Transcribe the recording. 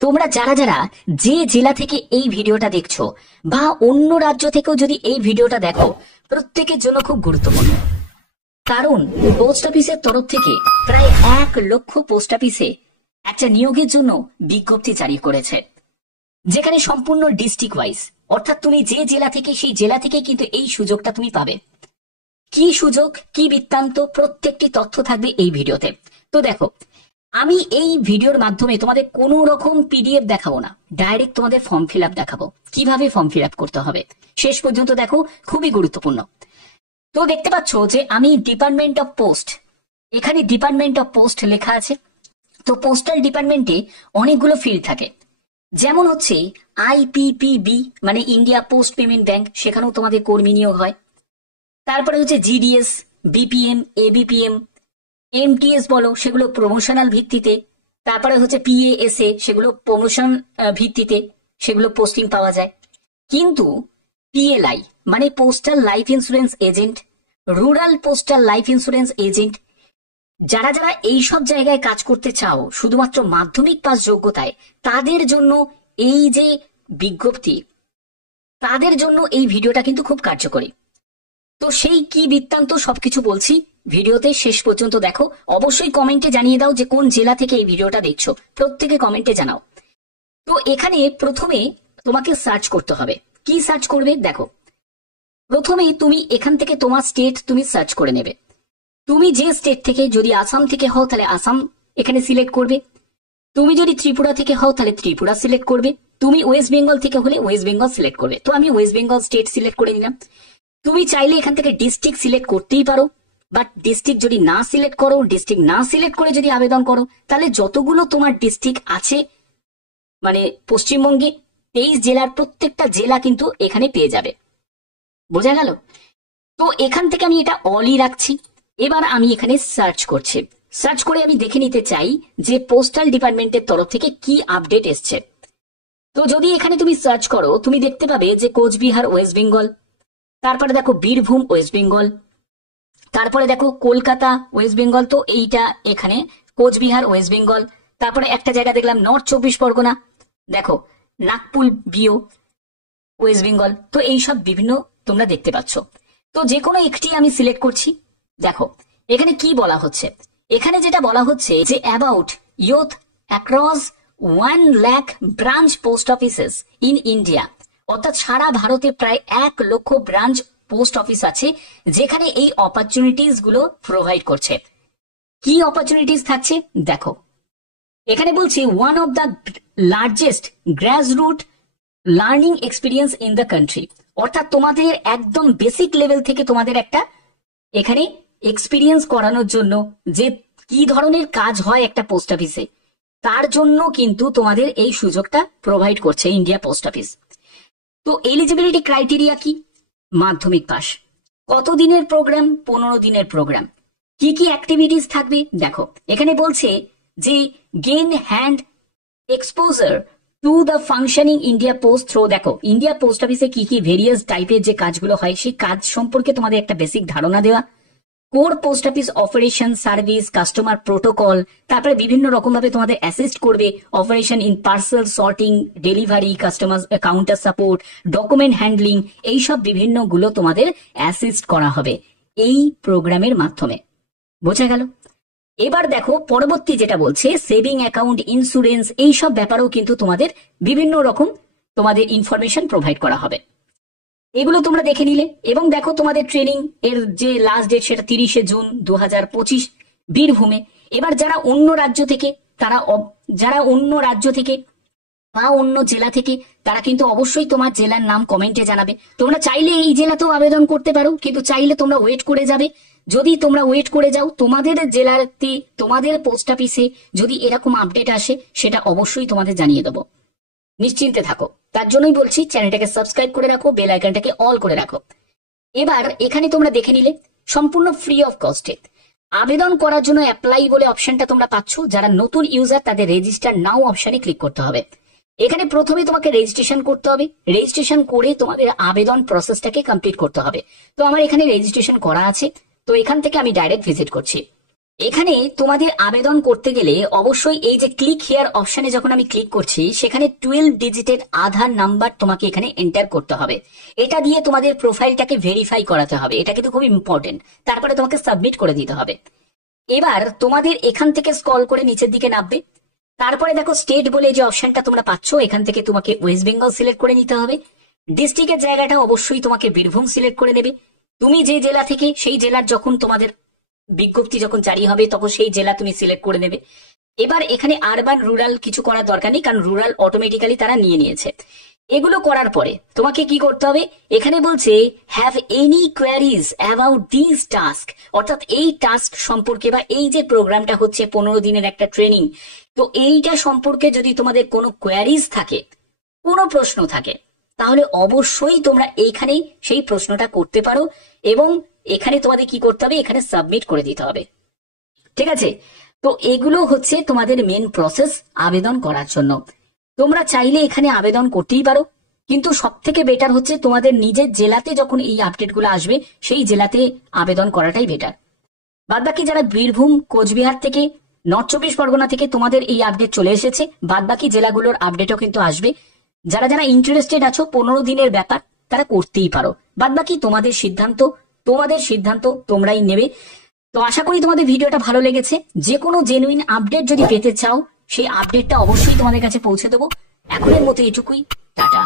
তোমরা যারা যারা যে জেলা থেকে এই ভিডিওটা দেখছো বা অন্য রাজ্য থেকেও যদি এই ভিডিওটা দেখো, প্রত্যেকের জন্য খুব গুরুত্বপূর্ণ। কারণ পোস্ট অফিসের তরফ থেকে প্রায় 1,00,000 পোস্ট অফিসে একটা নিয়োগের জন্য বিজ্ঞপ্তি জারি করেছে, যেখানে সম্পূর্ণ ডিস্ট্রিক্ট ওয়াইজ, অর্থাৎ তুমি যে জেলা থেকে সেই জেলা থেকে কিন্তু এই সুযোগটা তুমি পাবে। কি সুযোগ, কি বৃত্তান্ত, প্রত্যেকটি তথ্য থাকবে এই ভিডিওতে। তো দেখো, আমি এই ভিডিওর মাধ্যমে তোমাদের কোনো রকম পিডিএফ দেখাবো না, ডাইরেক্ট তোমাদের ফর্ম ফিল আপ দেখাবো, কিভাবে ফর্ম ফিল আপ করতে হবে। শেষ পর্যন্ত দেখো, খুবই গুরুত্বপূর্ণ। তো দেখতে পাচ্ছ যে আমি ডিপার্টমেন্ট অফ পোস্ট, এখানে ডিপার্টমেন্ট অফ পোস্ট লেখা আছে। তো পোস্টাল ডিপার্টমেন্টে অনেকগুলো ফিল্ড থাকে, যেমন হচ্ছে আইপিপিবি মানে ইন্ডিয়া পোস্ট পেমেন্ট ব্যাংক, সেখানেও তোমাদের কর্মী নিয়োগ হয়। তারপরে হচ্ছে জিডিএস, বিপিএম, এবিপিএম, এমটিএস বলো, সেগুলো প্রমোশনাল ভিত্তিতে। তারপরে হচ্ছে পিএএসএ, সেগুলো প্রমোশন ভিত্তিতে সেগুলো পোস্টিং পাওয়া যায়। কিন্তু পিএলআই মানে postal life insurance agent, rural postal life insurance agent, যারা যারা এই সব জায়গায় কাজ করতে চাও শুধুমাত্র মাধ্যমিক পাস যোগ্যতায়, তাদের জন্য এই যে বিজ্ঞপ্তি, তাদের জন্য এই ভিডিওটা কিন্তু খুব কার্যকরী। তো সেই কি বৃত্তান্ত সবকিছু বলছি ভিডিওতে, শেষ পর্যন্ত দেখো। অবশ্যই কমেন্টে জানিয়ে দাও যে কোন জেলা থেকে এই ভিডিওটা দেখছো, প্রত্যেকে কমেন্টে জানাও। তো এখানে প্রথমে তোমাকে সার্চ করতে হবে। কি সার্চ করবে দেখো, প্রথমে তুমি এখান থেকে তোমার স্টেট তুমি সার্চ করে নেবে। তুমি যে স্টেট থেকে, যদি আসাম থেকে হও তাহলে আসাম এখানে সিলেক্ট করবে, তুমি যদি ত্রিপুরা থেকে হও তাহলে ত্রিপুরা সিলেক্ট করবে, তুমি ওয়েস্ট বেঙ্গল থেকে হলে ওয়েস্ট বেঙ্গল সিলেক্ট করবে। তো আমি ওয়েস্ট বেঙ্গল স্টেট সিলেক্ট করে নিলাম। তুমি চাইলে এখান থেকে ডিস্ট্রিক্ট সিলেক্ট করতেই পারো, বাট ডিস্ট্রিক্ট যদি না সিলেক্ট করো, ডিস্ট্রিক্ট না সিলেক্ট করে যদি আবেদন করো, তাহলে যতগুলো তোমার ডিস্ট্রিক্ট আছে মানে পশ্চিমবঙ্গে 23 জেলার প্রত্যেকটা জেলা কিন্তু এখানে পেয়ে যাবে। বোঝা গেল? তো এখান থেকে আমি এটা অলই রাখছি। এবার আমি এখানে সার্চ করছি, সার্চ করে আমি দেখে নিতে চাই যে পোস্টাল ডিপার্টমেন্টের তরফ থেকে কি আপডেট এসছে। তো যদি এখানে তুমি সার্চ করো, তুমি দেখতে পাবে যে কোচবিহার ওয়েস্ট বেঙ্গল, তারপরে দেখো বীরভূম ওয়েস্ট বেঙ্গল, তারপরে দেখো কলকাতা ওয়েস্ট বেঙ্গল, তো এইটা এখানে কোচবিহার ওয়েস্ট বেঙ্গল। তারপরে একটা জায়গা দেখলাম নর্থ 24 পরগনা, দেখো নাগপুর বিও ওয়েস্ট বেঙ্গল। তো এইসব বিভিন্ন তোমরা দেখতে পাচ্ছ। তো যে কোনো একটি আমি সিলেক্ট করছি। দেখো এখানে কি বলা হচ্ছে, এখানে যেটা বলা হচ্ছে যে about youth across 1,00,000 branch post offices in India, অর্থাৎ সারা ভারতে প্রায় 1,00,000 ব্রাঞ্চ পোস্ট অফিস আছে যেখানে এই অপরচুনিটিস গুলো প্রোভাইড করছে। কি অপরচুনিটিস থাকছে দেখো, এখানে বলছি one of the largest grassroot learning experience in the country, অর্থাৎ তোমাদের একদম বেসিক লেভেল থেকে তোমাদের একটা এখানে এক্সপিরিয়েন্স করানোর জন্য যে কি ধরনের কাজ হয় একটা পোস্ট অফিসে, তার জন্য কিন্তু তোমাদের এই সুযোগটা প্রোভাইড করছে ইন্ডিয়া পোস্ট অফিস। তো এলিজিবিলিটি ক্রাইটেরিয়া কি, মাধ্যমিক পাস। কত দিনের প্রোগ্রাম, 15 দিনের প্রোগ্রাম। কি কি অ্যাক্টিভিটিস থাকবে দেখো, এখানে বলছে যে gain hand exposure to the functioning India post through. দেখো ইন্ডিয়া পোস্ট অফিসে কি কি ভেরিয়াস টাইপের যে কাজগুলো হয় সেই কাজ সম্পর্কে তোমাদের একটা বেসিক ধারণা দেওয়া। Core post office operation service, customer protocol, তারপরে বিভিন্ন রকম ভাবে তোমাদের অ্যাসিস্ট করবে operation in parcel sorting, delivery, customer counter support, document handling, এইসব বিভিন্ন গুলো তোমাদের অ্যাসিস্ট করা হবে এই প্রোগ্রামের মাধ্যমে। বোঝা গেল? এবার দেখো পরবর্তী যেটা বলছে সেভিং অ্যাকাউন্ট, ইন্স্যুরেন্স, এইসব ব্যাপারেও কিন্তু তোমাদের বিভিন্ন রকম তোমাদের ইনফরমেশন প্রোভাইড করা হবে। এগুলো তোমরা দেখে নিলে। এবং দেখো তোমাদের ট্রেনিং এর যে লাস্ট ডেট সেটা 30শে জুন 2025 বীরভূমে। এবার যারা অন্য রাজ্য থেকে, যারা অন্য রাজ্য থেকে বা অন্য জেলা থেকে, তারা কিন্তু অবশ্যই তোমার জেলার নাম কমেন্টে জানাবে। তোমরা চাইলে এই জেলাতেও আবেদন করতে পারো, কিন্তু চাইলে তোমরা ওয়েট করে যাবে। যদি তোমরা ওয়েট করে যাও, তোমাদের জেলাতে তোমাদের পোস্ট অফিসে যদি এরকম আপডেট আসে সেটা অবশ্যই তোমাদের জানিয়ে দেবো, নিশ্চিন্তে থাকো। তার জন্যই বলছি চ্যানেলটাকে সাবস্ক্রাইব করে রাখো, বেল আইকনটাকে অল করে রাখো। এবার এখানে তোমরা দেখে নিলে সম্পূর্ণ ফ্রি অফ কস্টে আবেদন করার জন্য অ্যাপ্লাই বলে অপশনটা তোমরা পাচ্ছ। যারা নতুন ইউজার তাদের রেজিস্টার নাও অপশনে ক্লিক করতে হবে। এখানে প্রথমে তোমাকে রেজিস্ট্রেশন করতে হবে, রেজিস্ট্রেশন করে তোমাদের আবেদন প্রসেসটাকে কমপ্লিট করতে হবে। তো আমার এখানে রেজিস্ট্রেশন করা আছে, তো এখান থেকে আমি ডাইরেক্ট ভিজিট করছি। এখানে তোমাদের আবেদন করতে গেলে অবশ্যই এই যে ক্লিক হিয়ার অপশনে যখন আমি ক্লিক করছি, সেখানে 12 ডিজিটের আধার নাম্বার তোমাকে এখানে এন্টার করতে হবে। এটা দিয়ে তোমাদের প্রোফাইলটাকে ভেরিফাই করাতে হবে, এটা কিন্তু খুব ইম্পর্টেন্ট। তারপরে তোমাকে সাবমিট করে দিতে হবে। এবার তোমাদের এখান থেকে স্ক্রল করে নিচের দিকে নামবে। তারপরে দেখো স্টেট বলে যে অপশনটা তোমরা পাচ্ছ, এখান থেকে তোমাকে ওয়েস্ট বেঙ্গল সিলেক্ট করে নিতে হবে। ডিস্ট্রিক্টের জায়গাটা অবশ্যই তোমাকে বীরভূম সিলেক্ট করে নেবে। তুমি যে জেলা থেকে, সেই জেলার যখন তোমাদের বিজ্ঞপ্তি যখন জারি হবে তখন সেই জেলা তুমি সিলেক্ট করে নেবে। এবার এখানে আরবান রুরাল কিছু করার দরকার নেই, কারণ রুরাল অটোমেটিক্যালি তারা নিয়েছে। এগুলো করার পরে তোমাকে কি করতে হবে, এখানে বলছে have any queries about this task, অর্থাৎ এই টাস্ক সম্পর্কে বা এই যে প্রোগ্রামটা হচ্ছে 15 দিনের একটা ট্রেনিং, তো এইটা সম্পর্কে যদি তোমাদের কোনো কোয়ারিজ থাকে, কোনো প্রশ্ন থাকে, তাহলে অবশ্যই তোমরা এইখানে সেই প্রশ্নটা করতে পারো এবং এখানে তোমাদের কি করতে হবে, এখানে সাবমিট করে দিতে হবে। ঠিক আছে, তো এগুলো হচ্ছে তোমাদের মেন প্রসেস আবেদন করার জন্য। তোমরা চাইলে এখানে আবেদন করতেই পারো, কিন্তু সব থেকে বেটার হচ্ছে তোমাদের নিজের জেলাতে যখন এই আপডেটগুলো আসবে সেই জেলাতে আবেদন করাটাই বেটার। বাদবাকি যারা বীরভূম, কোচবিহার থেকে, নর্থ 24 পরগনা থেকে তোমাদের এই আপডেট চলে এসেছে, বাদবাকি জেলাগুলোর আপডেটও কিন্তু আসবে। যারা যারা ইন্টারেস্টেড আছো 15 দিনের ব্যাপার, তারা করতেই পারো। বাদবাকি তোমাদের সিদ্ধান্ত তোমরাই নেবে। তো আশা করি তোমাদের ভিডিওটা ভালো লেগেছে। যে কোনো জেনুইন আপডেট যদি পেতে চাও, সেই আপডেটটা অবশ্যই তোমাদের কাছে পৌঁছে দেবো। এখনের মতো এটুকুই, টাটা।